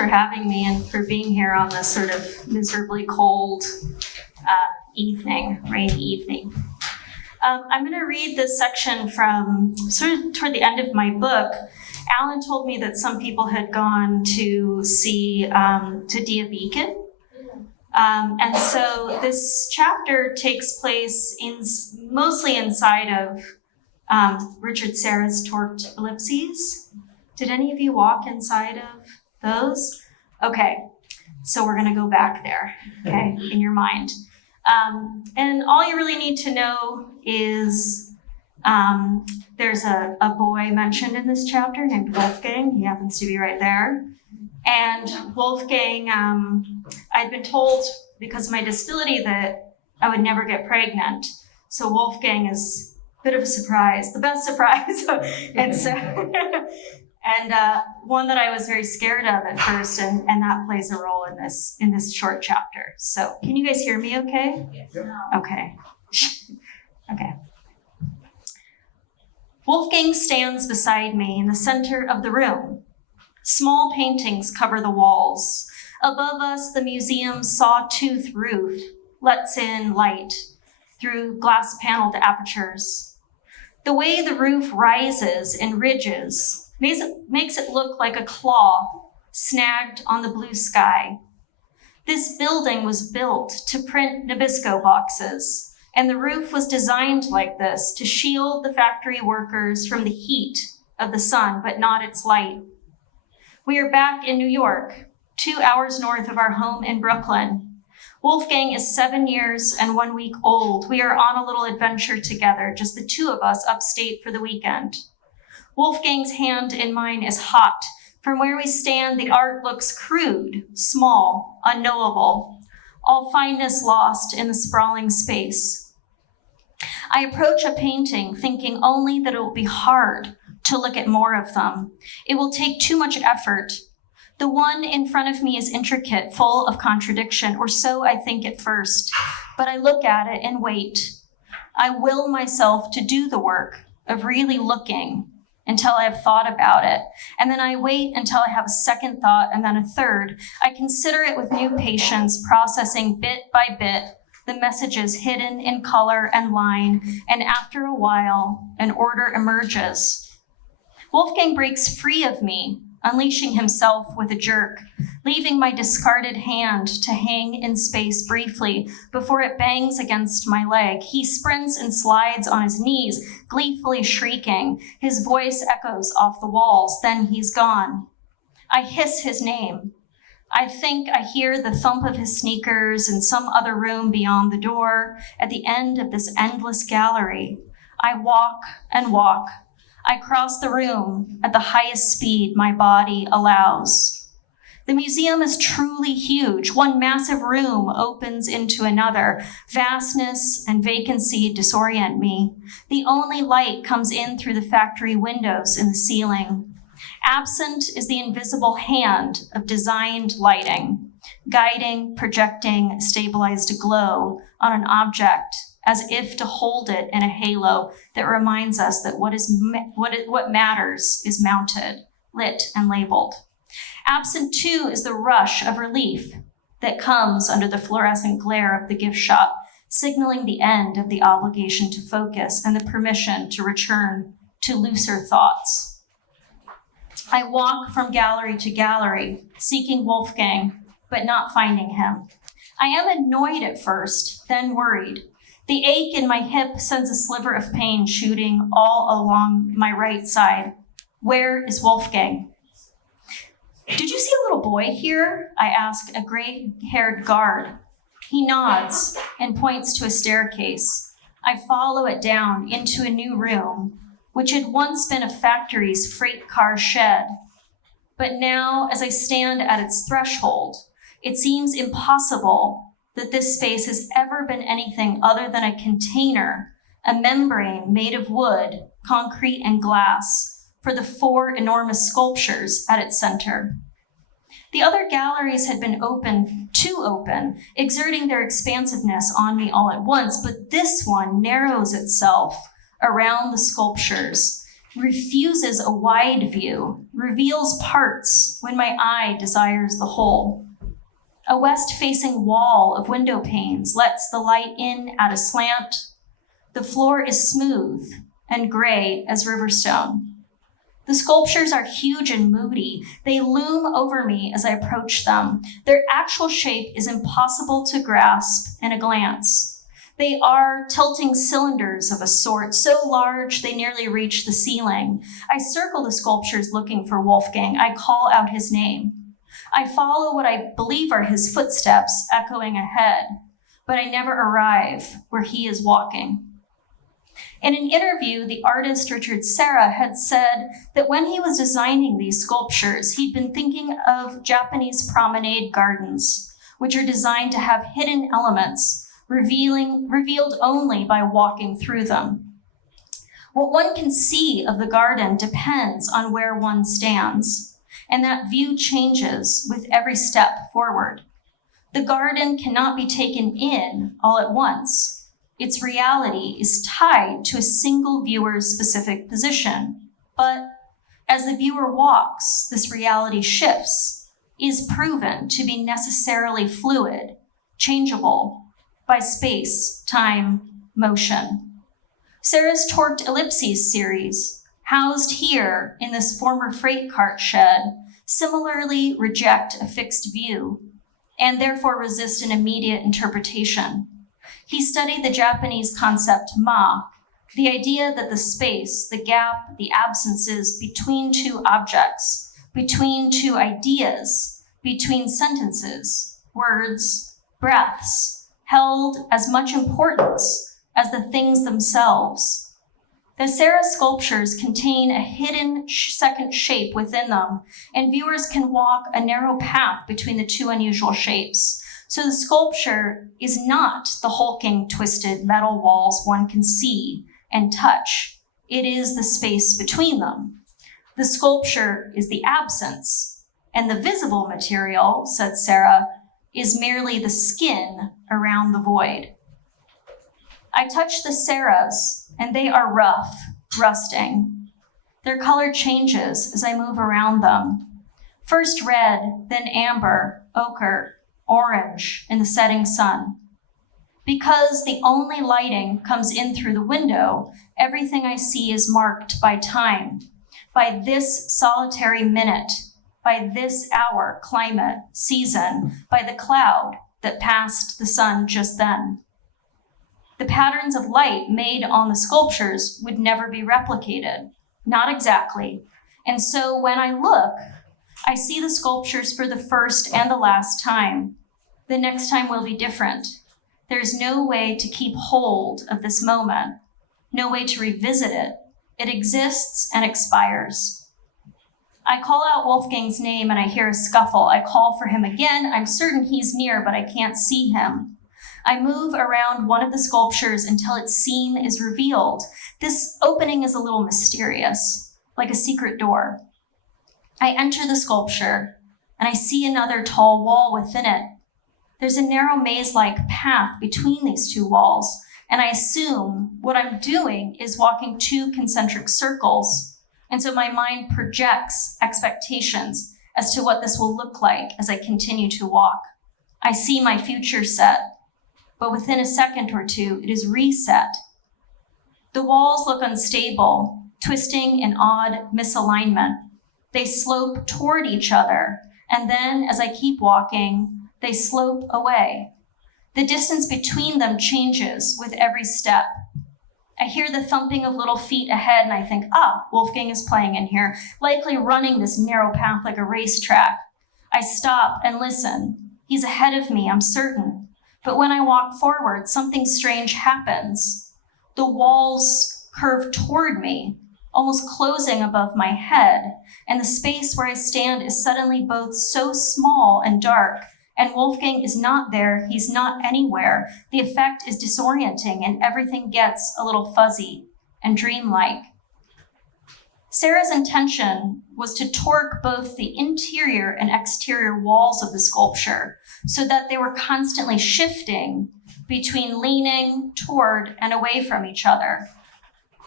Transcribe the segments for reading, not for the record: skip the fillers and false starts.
for having me and for being here on this sort of miserably cold rainy evening. I'm going to read this section from sort of toward the end of my book. Alan told me that some people had gone to see to Dia Beacon. And so this chapter takes place mostly inside of Richard Serra's Torqued Ellipses. Did any of you walk inside of those? Okay, so we're going to go back there, okay, in your mind. And all you really need to know is there's a boy mentioned in this chapter named Wolfgang. He happens to be right there. And Wolfgang, I'd been told because of my disability that I would never get pregnant. So Wolfgang is a bit of a surprise, the best surprise. And so, and one that I was very scared of at first, and that plays a role in this short chapter. So can you guys hear me okay? Yes. Okay. Okay. Wolfgang stands beside me in the center of the room. Small paintings cover the walls. Above us, the museum's sawtooth roof lets in light through glass-paneled apertures. The way the roof rises in ridges makes it look like a claw snagged on the blue sky. This building was built to print Nabisco boxes, and the roof was designed like this to shield the factory workers from the heat of the sun, but not its light. We are back in New York, 2 hours north of our home in Brooklyn. Wolfgang is 7 years and 1 week old. We are on a little adventure together, just the two of us upstate for the weekend. Wolfgang's hand in mine is hot. From where we stand, the art looks crude, small, unknowable, all fineness lost in the sprawling space. I approach a painting thinking only that it will be hard to look at more of them. It will take too much effort. The one in front of me is intricate, full of contradiction, or so I think at first, but I look at it and wait. I will myself to do the work of really looking until I have thought about it, and then I wait until I have a second thought and then a third. I consider it with new patience, processing bit by bit the messages hidden in color and line, and after a while, an order emerges. Wolfgang breaks free of me, unleashing himself with a jerk, leaving my discarded hand to hang in space briefly before it bangs against my leg. He sprints and slides on his knees, gleefully shrieking. His voice echoes off the walls, then he's gone. I hiss his name. I think I hear the thump of his sneakers in some other room beyond the door, at the end of this endless gallery. I walk and walk. I cross the room at the highest speed my body allows. The museum is truly huge. One massive room opens into another. Vastness and vacancy disorient me. The only light comes in through the factory windows in the ceiling. Absent is the invisible hand of designed lighting, guiding, projecting, stabilized glow on an object, as if to hold it in a halo that reminds us that what matters is mounted, lit, and labeled. Absent, too, is the rush of relief that comes under the fluorescent glare of the gift shop, signaling the end of the obligation to focus and the permission to return to looser thoughts. I walk from gallery to gallery, seeking Wolfgang, but not finding him. I am annoyed at first, then worried. The ache in my hip sends a sliver of pain shooting all along my right side. Where is Wolfgang? Did you see a little boy here? I ask a gray-haired guard. He nods and points to a staircase. I follow it down into a new room, which had once been a factory's freight car shed. But now, as I stand at its threshold, it seems impossible that this space has ever been anything other than a container, a membrane made of wood, concrete, and glass for the 4 enormous sculptures at its center. The other galleries had been too open, exerting their expansiveness on me all at once, but this one narrows itself around the sculptures, refuses a wide view, reveals parts when my eye desires the whole. A west-facing wall of window panes lets the light in at a slant. The floor is smooth and gray as riverstone. The sculptures are huge and moody. They loom over me as I approach them. Their actual shape is impossible to grasp in a glance. They are tilting cylinders of a sort, so large they nearly reach the ceiling. I circle the sculptures looking for Wolfgang. I call out his name. I follow what I believe are his footsteps echoing ahead, but I never arrive where he is walking. In an interview, the artist Richard Serra had said that when he was designing these sculptures, he'd been thinking of Japanese promenade gardens, which are designed to have hidden elements, revealed only by walking through them. What one can see of the garden depends on where one stands, and that view changes with every step forward. The garden cannot be taken in all at once. Its reality is tied to a single viewer's specific position. But as the viewer walks, this reality shifts, is proven to be necessarily fluid, changeable by space, time, motion. Serra's Torqued Ellipses series, housed here in this former freight cart shed, similarly reject a fixed view and therefore resist an immediate interpretation. He studied the Japanese concept ma, the idea that the space, the gap, the absences between two objects, between two ideas, between sentences, words, breaths, held as much importance as the things themselves. The Serra sculptures contain a hidden second shape within them, and viewers can walk a narrow path between the two unusual shapes. So the sculpture is not the hulking, twisted metal walls one can see and touch. It is the space between them. The sculpture is the absence, and the visible material, said Serra, is merely the skin around the void. I touch the Serras, and they are rough, rusting. Their color changes as I move around them. First red, then amber, ochre, orange in the setting sun. Because the only lighting comes in through the window, everything I see is marked by time, by this solitary minute, by this hour, climate, season, by the cloud that passed the sun just then. The patterns of light made on the sculptures would never be replicated, not exactly. And so when I look, I see the sculptures for the first and the last time. The next time will be different. There's no way to keep hold of this moment, no way to revisit it. It exists and expires. I call out Wolfgang's name and I hear a scuffle. I call for him again. I'm certain he's near, but I can't see him. I move around one of the sculptures until its seam is revealed. This opening is a little mysterious, like a secret door. I enter the sculpture and I see another tall wall within it. There's a narrow maze-like path between these two walls, and I assume what I'm doing is walking two concentric circles. And so my mind projects expectations as to what this will look like as I continue to walk. I see my future set, but within a second or two, it is reset. The walls look unstable, twisting in odd misalignment. They slope toward each other, and then as I keep walking, they slope away. The distance between them changes with every step. I hear the thumping of little feet ahead and I think, Wolfgang is playing in here, likely running this narrow path like a racetrack. I stop and listen. He's ahead of me, I'm certain. But when I walk forward, something strange happens. The walls curve toward me, almost closing above my head, and the space where I stand is suddenly both so small and dark, and Wolfgang is not there, he's not anywhere. The effect is disorienting and everything gets a little fuzzy and dreamlike. Serra's intention was to torque both the interior and exterior walls of the sculpture so that they were constantly shifting between leaning toward and away from each other.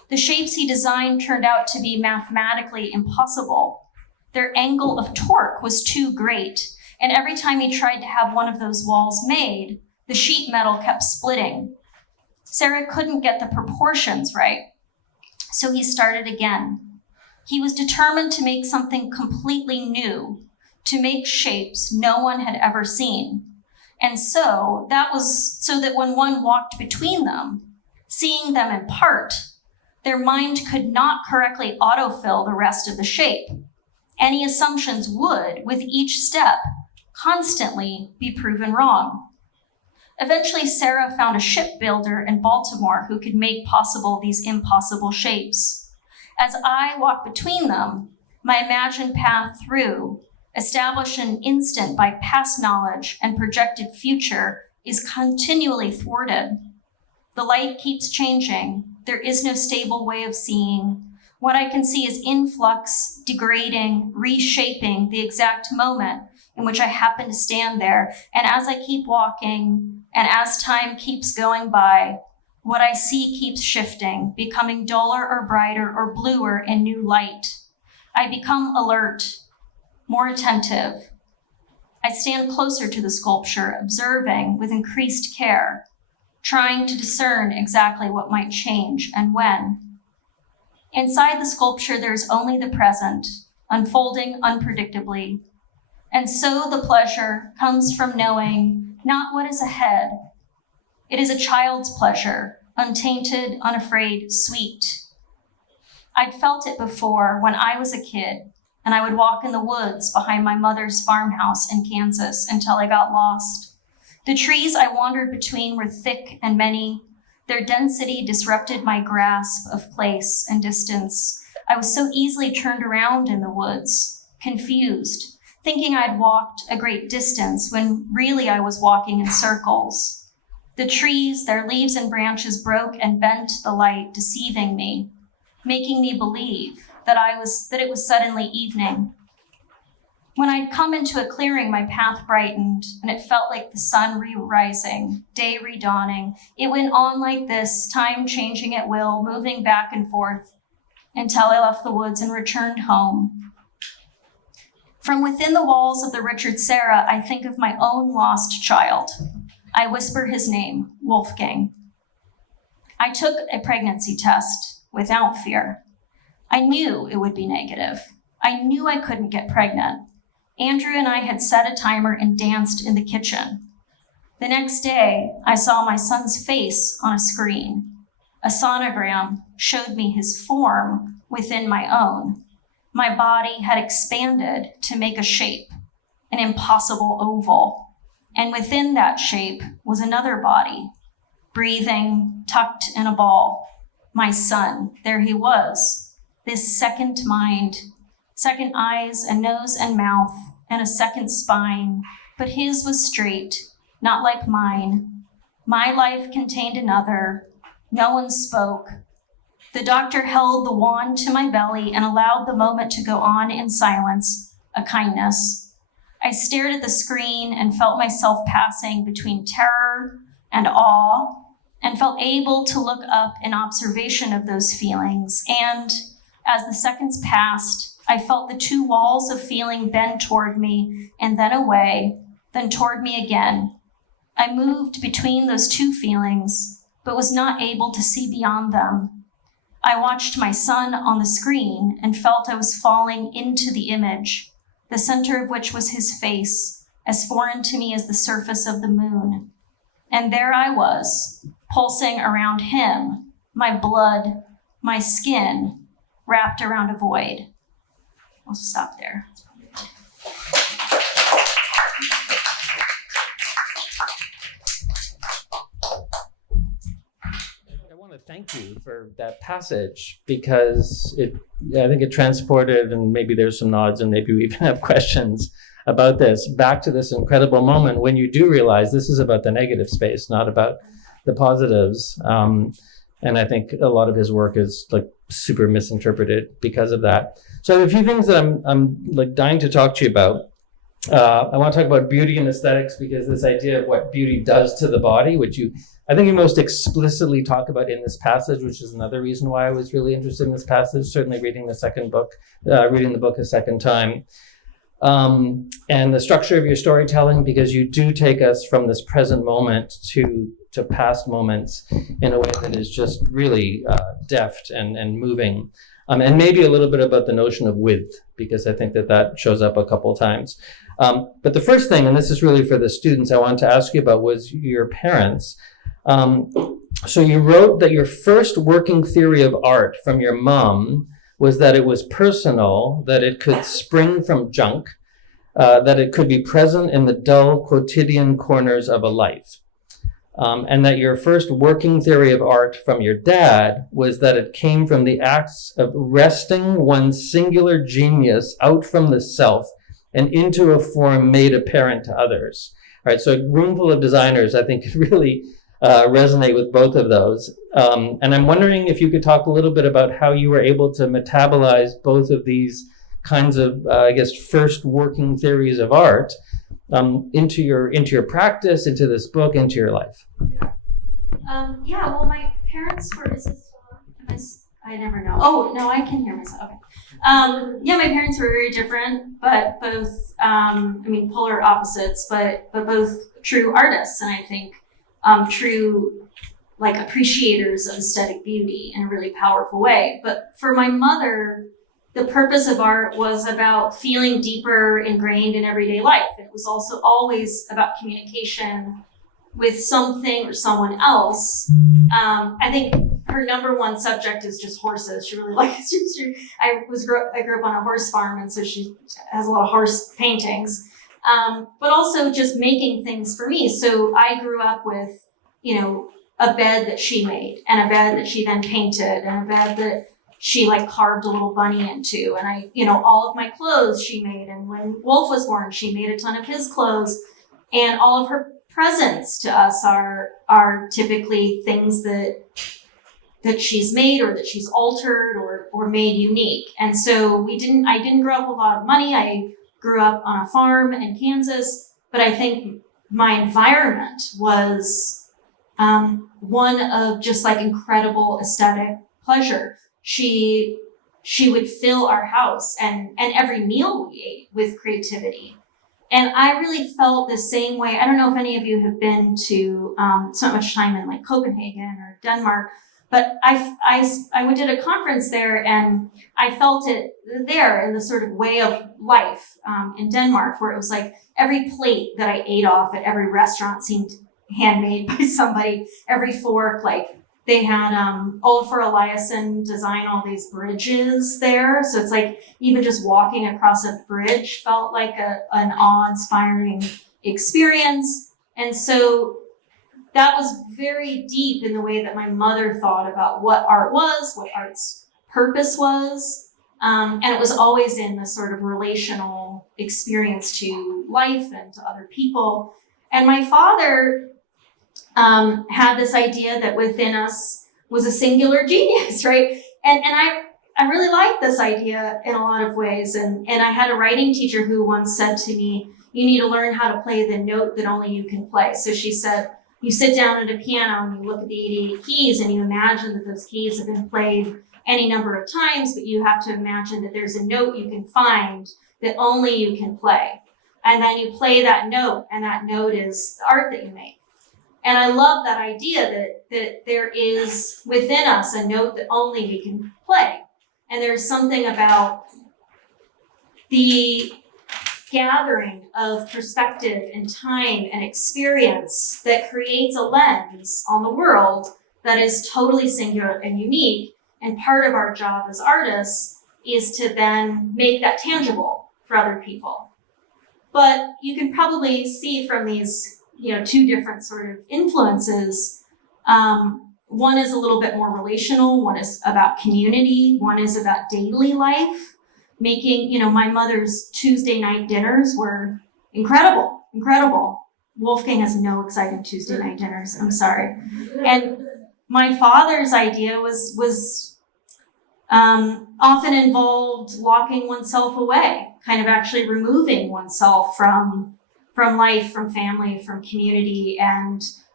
The shapes he designed turned out to be mathematically impossible. Their angle of torque was too great, and every time he tried to have one of those walls made, the sheet metal kept splitting. Sarah couldn't get the proportions right, so he started again. He was determined to make something completely new, to make shapes no one had ever seen. And so that was so that when one walked between them, seeing them in part, their mind could not correctly autofill the rest of the shape. Any assumptions would, with each step, constantly be proven wrong. Eventually, Sarah found a shipbuilder in Baltimore who could make possible these impossible shapes. As I walked between them, my imagined path through, established in an instant by past knowledge and projected future, is continually thwarted. The light keeps changing. There is no stable way of seeing. What I can see is influx, degrading, reshaping the exact moment in which I happen to stand there. And as I keep walking, and as time keeps going by, what I see keeps shifting, becoming duller or brighter or bluer in new light. I become alert, more attentive. I stand closer to the sculpture, observing with increased care, trying to discern exactly what might change and when. Inside the sculpture, there's only the present, unfolding unpredictably. And so the pleasure comes from knowing not what is ahead. It is a child's pleasure, untainted, unafraid, sweet. I'd felt it before when I was a kid, and I would walk in the woods behind my mother's farmhouse in Kansas until I got lost. The trees I wandered between were thick and many. Their density disrupted my grasp of place and distance. I was so easily turned around in the woods, confused, thinking I'd walked a great distance when really I was walking in circles. The trees, their leaves and branches broke and bent the light, deceiving me, making me believe that it was suddenly evening. When I'd come into a clearing, my path brightened, and it felt like the sun re-rising, day redawning. It went on like this, time changing at will, moving back and forth, until I left the woods and returned home. From within the walls of the Richard Serra, I think of my own lost child. I whisper his name, Wolfgang. I took a pregnancy test without fear. I knew it would be negative. I knew I couldn't get pregnant. Andrew and I had set a timer and danced in the kitchen. The next day, I saw my son's face on a screen. A sonogram showed me his form within my own. My body had expanded to make a shape, an impossible oval. And within that shape was another body, breathing, tucked in a ball. My son, there he was, this second mind, second eyes and nose and mouth, and a second spine, but his was straight, not like mine. My life contained another. No one spoke. The doctor held the wand to my belly and allowed the moment to go on in silence, a kindness. I stared at the screen and felt myself passing between terror and awe, and felt able to look up in observation of those feelings. And as the seconds passed, I felt the two walls of feeling bend toward me and then away, then toward me again. I moved between those two feelings, but was not able to see beyond them. I watched my son on the screen and felt I was falling into the image, the center of which was his face, as foreign to me as the surface of the moon. And there I was, pulsing around him, my blood, my skin, wrapped around a void. I'll stop there. I want to thank you for that passage because I think it transported, and maybe there's some nods and maybe we even have questions about this, back to this incredible moment when you do realize this is about the negative space, not about the positives. And I think a lot of his work is like super misinterpreted because of that. So I have a few things that I'm like dying to talk to you about. I want to talk about beauty and aesthetics because this idea of what beauty does to the body, which you I think you most explicitly talk about in this passage, which is another reason why I was really interested in this passage, certainly reading the book a second time. And the structure of your storytelling, because you do take us from this present moment to past moments in a way that is just really deft and moving. And maybe a little bit about the notion of width, because I think that shows up a couple of times. But the first thing, and this is really for the students, I wanted to ask you about was your parents. So you wrote that your first working theory of art from your mom was that it was personal, that it could spring from junk, that it could be present in the dull quotidian corners of a life. And that your first working theory of art from your dad was that it came from the acts of wresting one's singular genius out from the self and into a form made apparent to others. All right, so a room full of designers, I think, could really resonate with both of those. And I'm wondering if you could talk a little bit about how you were able to metabolize both of these kinds of, first working theories of art into your practice, into this book, into your life. Well, my parents were, I never know. Oh, no, I can hear myself. Okay. My parents were very different, but both, polar opposites, but both true artists, and I think true, appreciators of aesthetic beauty in a really powerful way. But for my mother, the purpose of art was about feeling deeper ingrained in everyday life. It was also always about communication with something or someone else. I think her number one subject is just horses. She really likes. I grew up on a horse farm, and so she has a lot of horse paintings. But also just making things for me. So I grew up with, a bed that she made, and a bed that she then painted, and a bed that she carved a little bunny into, and all of my clothes she made. And when Wolf was born, she made a ton of his clothes, and all of her presents to us are typically things that she's made or that she's altered or made unique. And so I didn't grow up with a lot of money. I grew up on a farm in Kansas, but I think my environment was one of just incredible aesthetic pleasure. She would fill our house and every meal we ate with creativity. And I really felt the same way. I don't know if any of you have been to so much time in Copenhagen or Denmark, but I went to a conference there, and I felt it there in the sort of way of life in Denmark, where it was every plate that I ate off at every restaurant seemed handmade by somebody. Every fork, they had Olafur Eliasson design all these bridges there. So it's even just walking across a bridge felt like an awe-inspiring experience. And so that was very deep in the way that my mother thought about what art was, what art's purpose was. And it was always in the sort of relational experience to life and to other people. And my father had this idea that within us was a singular genius, right? And I really liked this idea in a lot of ways. And I had a writing teacher who once said to me, you need to learn how to play the note that only you can play. So she said, you sit down at a piano and you look at the 88 keys and you imagine that those keys have been played any number of times, but you have to imagine that there's a note you can find that only you can play. And then you play that note, and that note is the art that you make. And I love that idea that there is within us a note that only we can play. And there's something about the gathering of perspective and time and experience that creates a lens on the world that is totally singular and unique. And part of our job as artists is to then make that tangible for other people. But you can probably see from these, two different sort of influences. One is a little bit more relational. One is about community. One is about daily life. Making, my mother's Tuesday night dinners were incredible. Wolfgang has no exciting Tuesday night dinners. I'm sorry. And my father's idea was often involved locking oneself away, kind of actually removing oneself from life, from family, from community, and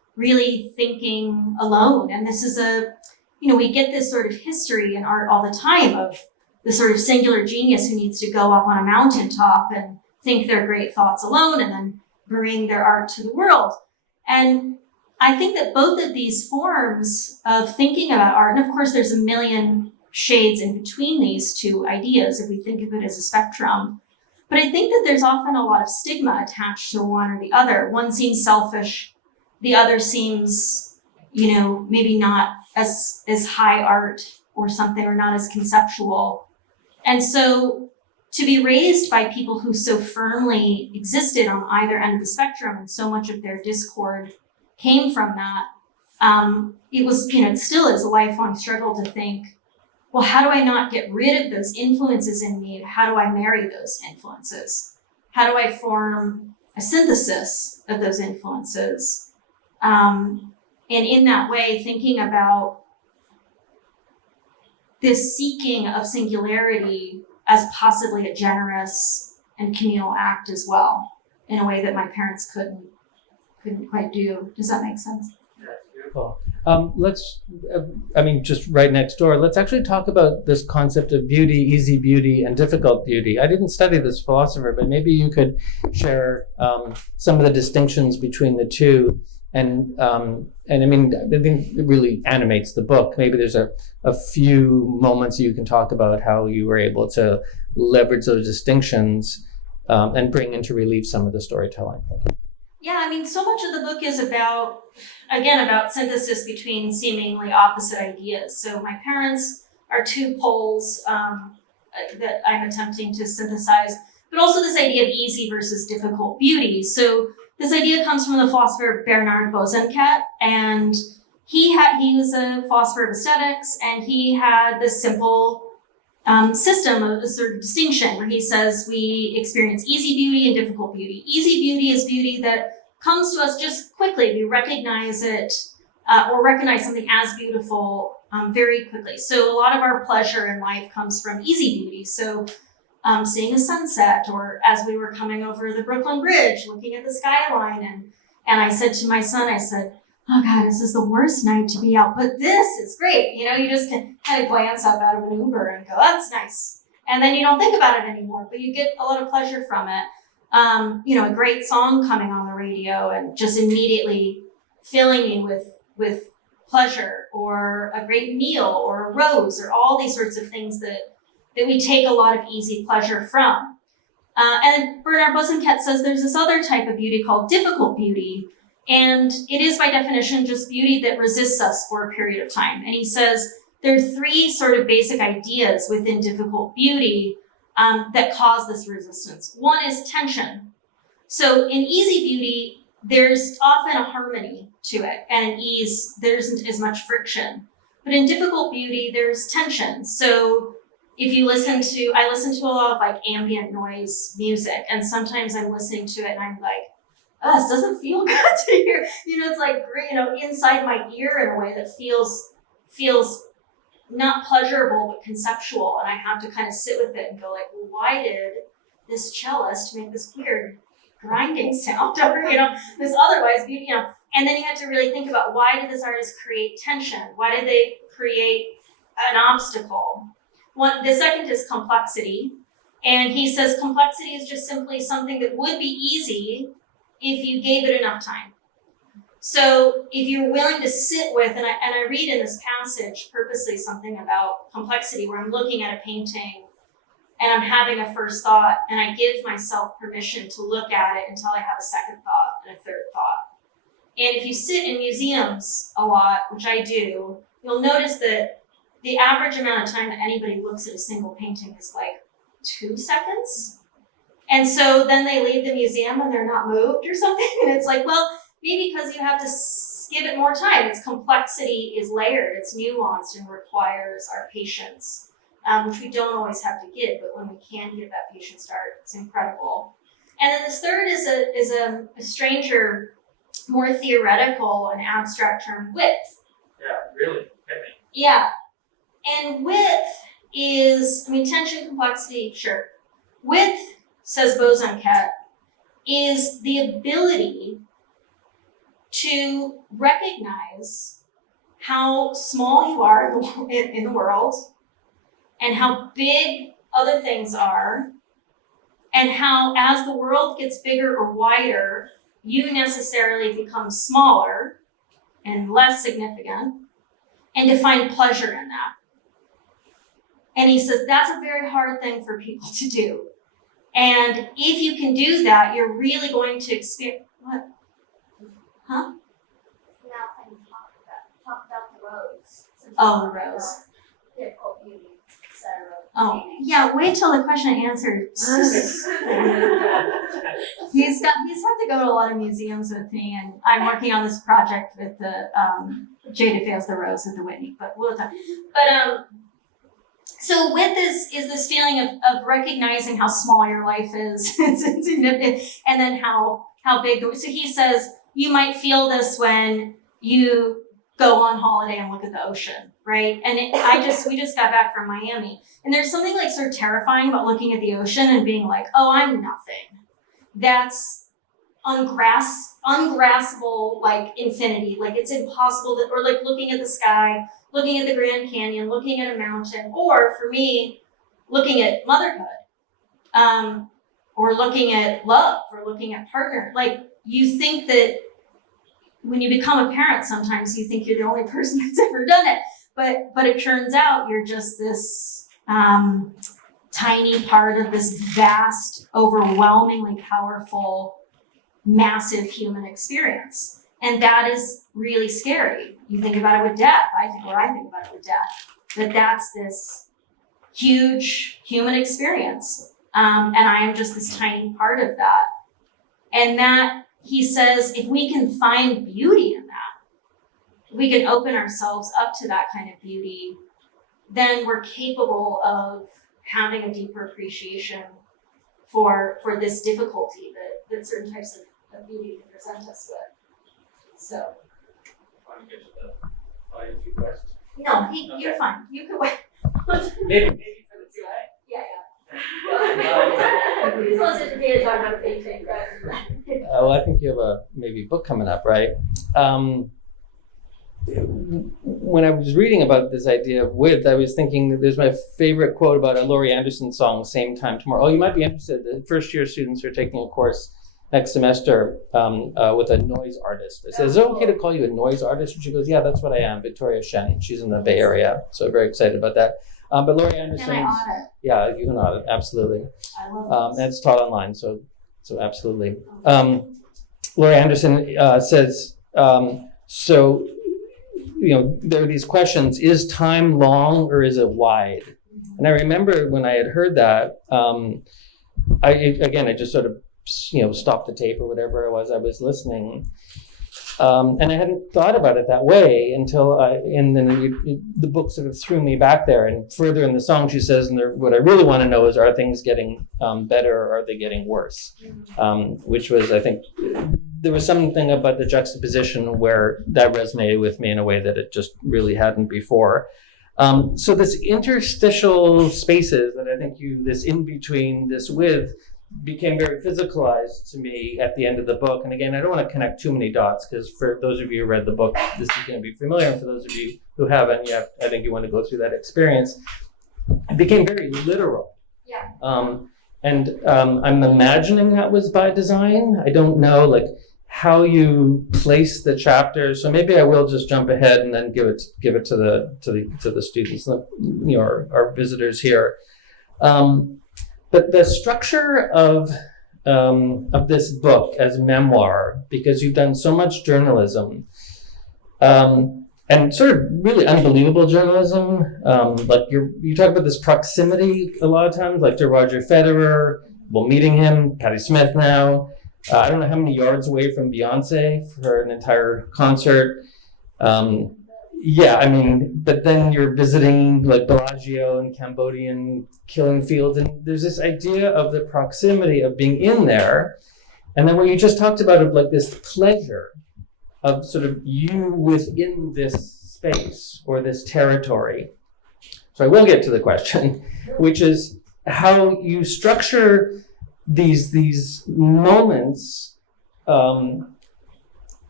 really thinking alone. And this is we get this sort of history in art all the time of the sort of singular genius who needs to go up on a mountaintop and think their great thoughts alone and then bring their art to the world. And I think that both of these forms of thinking about art, and of course there's a million shades in between these two ideas if we think of it as a spectrum, but I think that there's often a lot of stigma attached to one or the other. One seems selfish, the other seems, maybe not as high art or something, or not as conceptual. And so to be raised by people who so firmly existed on either end of the spectrum, and so much of their discord came from that, it was, it still is a lifelong struggle to think, well, how do I not get rid of those influences in me? How do I marry those influences? How do I form a synthesis of those influences? And in that way, thinking about this seeking of singularity as possibly a generous and communal act as well, in a way that my parents couldn't quite do. Does that make sense? Yeah, beautiful. Just right next door, let's actually talk about this concept of beauty, easy beauty, and difficult beauty. I didn't study this philosopher, but maybe you could share some of the distinctions between the two. And I think it really animates the book. Maybe there's a few moments you can talk about how you were able to leverage those distinctions and bring into relief some of the storytelling. Yeah, so much of the book is about synthesis between seemingly opposite ideas. So my parents are two poles that I'm attempting to synthesize, but also this idea of easy versus difficult beauty. So this idea comes from the philosopher Bernard Bosanquet, and he was a philosopher of aesthetics, and he had this simple system of a sort of distinction where he says we experience easy beauty and difficult beauty. Easy beauty is beauty that comes to us just quickly. We recognize it or recognize something as beautiful very quickly. So a lot of our pleasure in life comes from easy beauty. So seeing a sunset, or as we were coming over the Brooklyn Bridge, looking at the skyline, and I said to my son, oh God, this is the worst night to be out, but this is great. You just can kind of glance up out of an Uber and go, that's nice. And then you don't think about it anymore, but you get a lot of pleasure from it. A great song coming on the radio and just immediately filling you with pleasure, or a great meal, or a rose, or all these sorts of things that we take a lot of easy pleasure from. And Bernard Bosanquet says there's this other type of beauty called difficult beauty, and it is by definition just beauty that resists us for a period of time. And he says there are three sort of basic ideas within difficult beauty that cause this resistance. One is tension. So in easy beauty, there's often a harmony to it, and in ease, there isn't as much friction. But in difficult beauty, there's tension. So if you I listen to a lot of ambient noise music, and sometimes I'm listening to it and I'm like, oh, this doesn't feel good to hear. It's like, inside my ear in a way that feels not pleasurable, but conceptual. And I have to kind of sit with it and go well, why did this cellist make this weird grinding sound over, this otherwise beauty, and then you have to really think about, why did this artist create tension? Why did they create an obstacle? The second is complexity. And he says complexity is just simply something that would be easy if you gave it enough time. So if you're willing to sit with, and I read in this passage purposely something about complexity, where I'm looking at a painting and I'm having a first thought, and I give myself permission to look at it until I have a second thought and a third thought. And if you sit in museums a lot, which I do, you'll notice that the average amount of time that anybody looks at a single painting is 2 seconds. And so then they leave the museum and they're not moved or something. And it's well, maybe because you have to give it more time. Its complexity is layered, it's nuanced, and requires our patience, which we don't always have to give, but when we can give that patience start, it's incredible. And then this third is a stranger, more theoretical and abstract term, width. Yeah, really. Yeah. And width is, tension, complexity, sure. Width, says Bosanquet, is the ability to recognize how small you are in the world and how big other things are, and how as the world gets bigger or wider, you necessarily become smaller and less significant, and to find pleasure in that. And he says that's a very hard thing for people to do. And if you can do that, you're really going to experience, what? Huh? Now can talk about the rose. Oh, the rose. Difficult beauty, etc. Oh, yeah, wait till the question and answer. He's had to go to a lot of museums with me, and I'm working on this project with the Jada Fails the Rose at the Whitney, but we'll talk. But so with this is this feeling of recognizing how small your life is, it's significant, and then how big. So he says you might feel this when you go on holiday and look at the ocean, right? And we just got back from Miami, and there's something like sort of terrifying about looking at the ocean and being like, oh, I'm nothing. That's ungraspable, like infinity, like it's impossible to, or like looking at the sky, looking at the Grand Canyon, looking at a mountain, or for me, looking at motherhood, or looking at love, or looking at partner. Like you think that when you become a parent, sometimes you think you're the only person that's ever done it, but it turns out you're just this tiny part of this vast, overwhelmingly powerful, massive human experience. And that is really scary. You think about it with death. I think about it with death, that's this huge human experience. And I am just this tiny part of that. And that, he says, if we can find beauty in that, we can open ourselves up to that kind of beauty, then we're capable of having a deeper appreciation for this difficulty that certain types of beauty can present us with. So. Want to get to the audience request? No, Okay. You're fine. You can wait. Maybe for the Q&A. Yeah. He's supposed to be to talk about painting, right? Well, I think you have a maybe book coming up, right? When I was reading about this idea of width, I was thinking that there's my favorite quote about a Laurie Anderson song, Same Time Tomorrow. Oh, you might be interested. The first year students are taking a course next semester with a noise artist. I said, is it okay to call you a noise artist? And she goes, yeah, that's what I am, Victoria Shen. She's in the Bay Area, so very excited about that. But Laurie Anderson. Can I audit? Yeah, you can audit, absolutely. I love And it's taught online, so absolutely. Laurie Anderson says, so, there are these questions, is time long or is it wide? And I remember when I had heard that, I just sort of, stopped the tape or whatever it was I was listening. And I hadn't thought about it that way until the book sort of threw me back there. And further in the song, she says, what I really want to know is, are things getting better or are they getting worse? Which was, I think, there was something about the juxtaposition where that resonated with me in a way that it just really hadn't before. So this interstitial spaces that I think this in between, this with, became very physicalized to me at the end of the book. And again, I don't want to connect too many dots because for those of you who read the book, this is going to be familiar. And for those of you who haven't yet, I think you want to go through that experience. It became very literal. Yeah. I'm imagining that was by design. I don't know how you place the chapters. So maybe I will just jump ahead and then give it to the students, our visitors here. But the structure of this book as memoir, because you've done so much journalism, and sort of really unbelievable journalism, you talk about this proximity a lot of times, like to Roger Federer, meeting him, Patti Smith now. I don't know how many yards away from Beyonce for an entire concert. But then you're visiting Bellagio and Cambodian killing fields, and there's this idea of the proximity of being in there. And then what you just talked about of this pleasure of sort of you within this space or this territory. So I will get to the question, which is how you structure these moments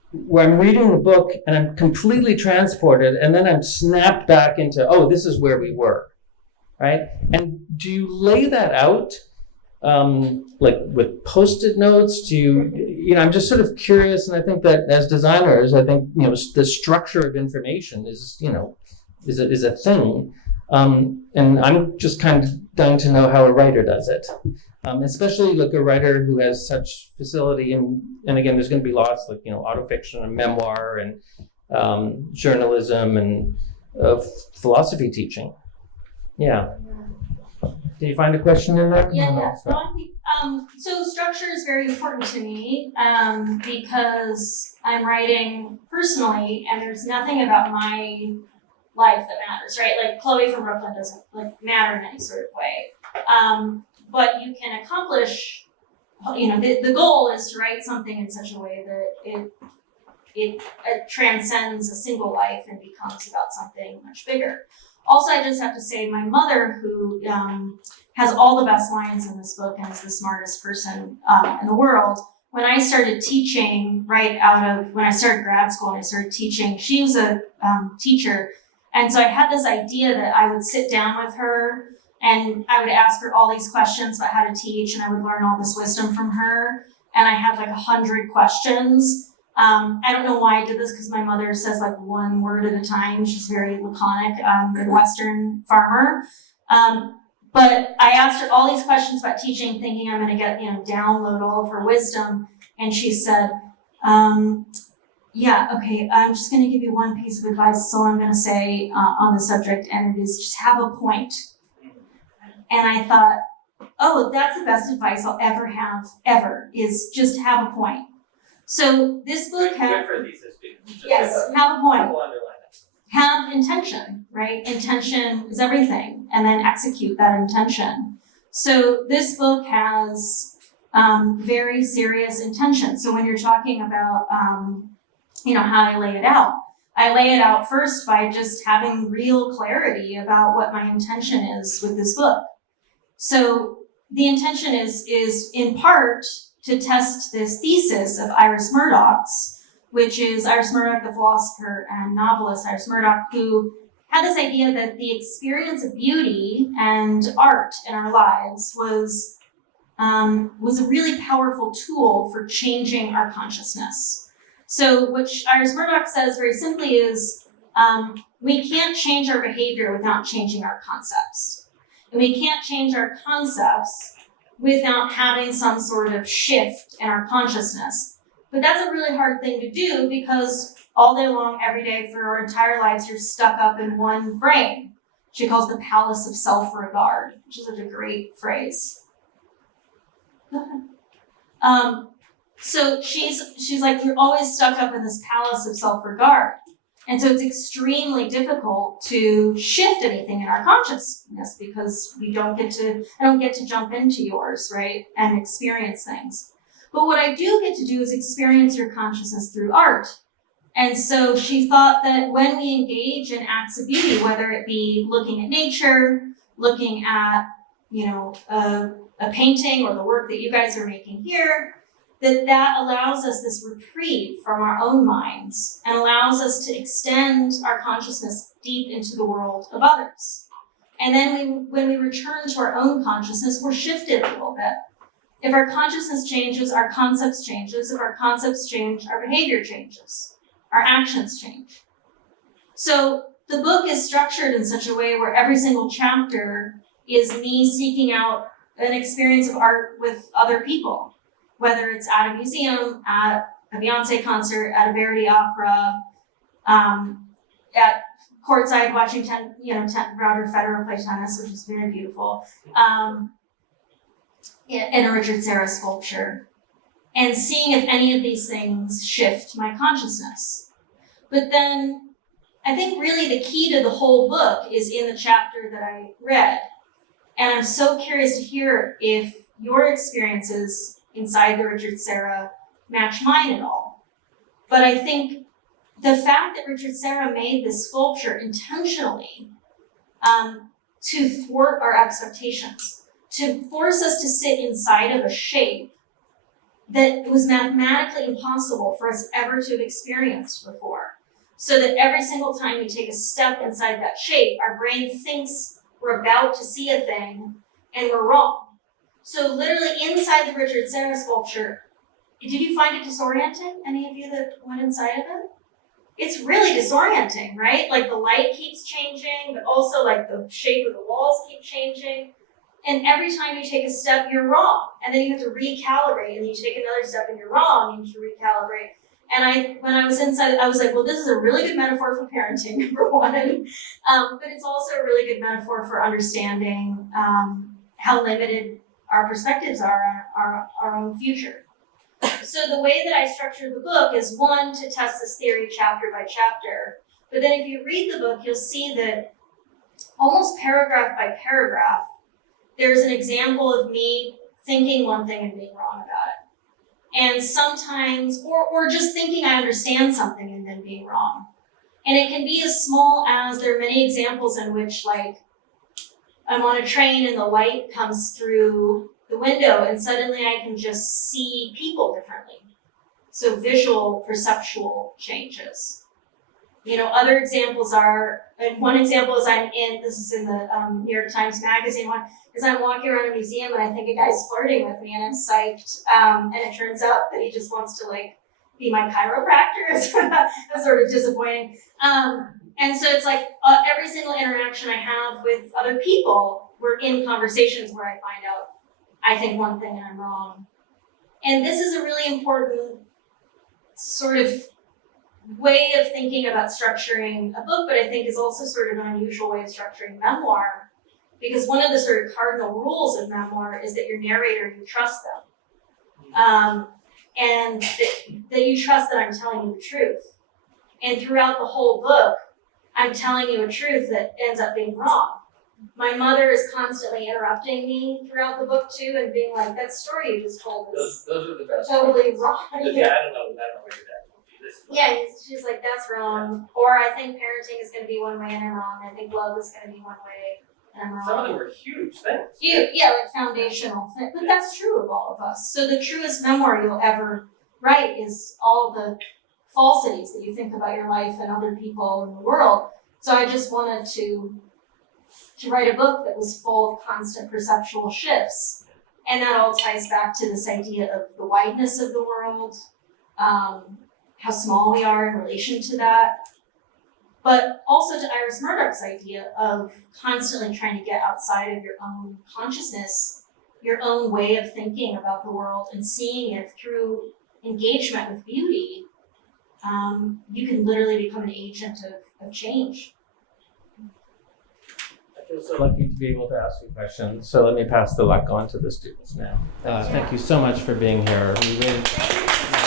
where I'm reading the book and I'm completely transported, and then I'm snapped back into, oh, this is where we were, right? And do you lay that out, like with Post-it notes? Do you know, I'm just sort of curious, and I think that as designers, I think, you know, the structure of information is, you know, is a thing. And I'm just kind of dying to know how a writer does it. Especially like a writer who has such facility, and again, there's going to be lots like, you know, autofiction and memoir and journalism and philosophy teaching. Yeah. Did you find a question in there? Yeah. So I think, so structure is very important to me because I'm writing personally, and there's nothing about my life that matters, right? Like Chloe from Brooklyn doesn't like matter in any sort of way. But you can accomplish, you know, the goal is to write something in such a way that it transcends a single life and becomes about something much bigger. Also, I just have to say, my mother, who has all the best lines in this book and is the smartest person in the world, when I started teaching, when I started grad school and I started teaching, she was a teacher. And so I had this idea that I would sit down with her and I would ask her all these questions about how to teach, and I would learn all this wisdom from her. And I had like 100 questions. I don't know why I did this, because my mother says like one word at a time. She's very laconic, Midwestern farmer. But I asked her all these questions about teaching, thinking I'm going to get, you know, download all of her wisdom. And she said, yeah, okay, I'm just going to give you one piece of advice. So I'm going to say on the subject, and it is just have a point. And I thought, oh, that's the best advice I'll ever have, is just have a point. So this book has, yes, have a point. Have intention, right? Intention is everything, and then execute that intention. So this book has very serious intention. So when you're talking about, you know, how I lay it out first by just having real clarity about what my intention is with this book. So the intention is in part to test this thesis of Iris Murdoch's, which is Iris Murdoch, the philosopher and novelist Iris Murdoch, who had this idea that the experience of beauty and art in our lives was a really powerful tool for changing our consciousness. So what Iris Murdoch says very simply is, we can't change our behavior without changing our concepts. And we can't change our concepts without having some sort of shift in our consciousness. But that's a really hard thing to do, because all day long, every day, for our entire lives, you're stuck up in one brain. She calls the palace of self-regard, which is such a great phrase. So she's like, you're always stuck up in this palace of self-regard. And so it's extremely difficult to shift anything in our consciousness, because I don't get to jump into yours, right, and experience things. But what I do get to do is experience your consciousness through art. And so she thought that when we engage in acts of beauty, whether it be looking at nature, looking at, you know, a painting or the work that you guys are making here, that allows us this reprieve from our own minds and allows us to extend our consciousness deep into the world of others. And then when we return to our own consciousness, we're shifted a little bit. If our consciousness changes, our concepts changes. If our concepts change, our behavior changes. Our actions change. So the book is structured in such a way where every single chapter is me seeking out an experience of art with other people, whether it's at a museum, at a Beyonce concert, at a Verdi opera, at courtside watching Roger Federer play tennis, which is very beautiful, in a Richard Serra sculpture, and seeing if any of these things shift my consciousness. But then I think really the key to the whole book is in the chapter that I read. And I'm so curious to hear if your experiences inside the Richard Serra match mine at all. But I think the fact that Richard Serra made this sculpture intentionally to thwart our expectations, to force us to sit inside of a shape that was mathematically impossible for us ever to have experienced before. So that every single time we take a step inside that shape, our brain thinks we're about to see a thing and we're wrong. So literally inside the Richard Serra sculpture, did you find it disorienting? Any of you that went inside of it? It's really disorienting, right? Like the light keeps changing, but also like the shape of the walls keep changing. And every time you take a step, you're wrong. And then you have to recalibrate, and you take another step and you're wrong, and you have to recalibrate. And when I was inside, I was like, well, this is a really good metaphor for parenting, number one. But it's also a really good metaphor for understanding how limited our perspectives are on our own future. So the way that I structured the book is, one, to test this theory chapter by chapter. But then if you read the book, you'll see that almost paragraph by paragraph, there's an example of me thinking one thing and being wrong about it. And sometimes, or just thinking I understand something and then being wrong. And it can be as small as, there are many examples in which, like, I'm on a train and the light comes through the window and suddenly I can just see people differently. So visual, perceptual changes. You know, other examples are, and one example is this is in the New York Times Magazine one, is I'm walking around a museum and I think a guy's flirting with me and I'm psyched. And it turns out that he just wants to, like, be my chiropractor. That's sort of disappointing. And so it's like every single interaction I have with other people, we're in conversations where I find out I think one thing and I'm wrong. And this is a really important sort of way of thinking about structuring a book, but I think is also sort of an unusual way of structuring memoir, because one of the sort of cardinal rules of memoir is that your narrator, you trust them. And that you trust that I'm telling you the truth. And throughout the whole book, I'm telling you a truth that ends up being wrong. My mother is constantly interrupting me throughout the book too, and being like, that story you just told is Those are the best. totally wrong. Yeah, I don't know what your dad told you. This is Yeah, she's like, that's wrong. Or I think parenting is going to be one way and I'm wrong. I think love is going to be one way and I'm wrong. Some of them were huge things. Yeah, like foundational things. But that's true of all of us. So the truest memoir you'll ever write is all the falsities that you think about your life and other people in the world. So I just wanted to write a book that was full of constant perceptual shifts. And that all ties back to this idea of the wideness of the world, how small we are in relation to that, but also to Iris Murdoch's idea of constantly trying to get outside of your own consciousness, your own way of thinking about the world and seeing it through engagement with beauty. You can literally become an agent of change. I feel so lucky to be able to ask you questions. So let me pass the luck on to the students now. Thank you so much for being here. We really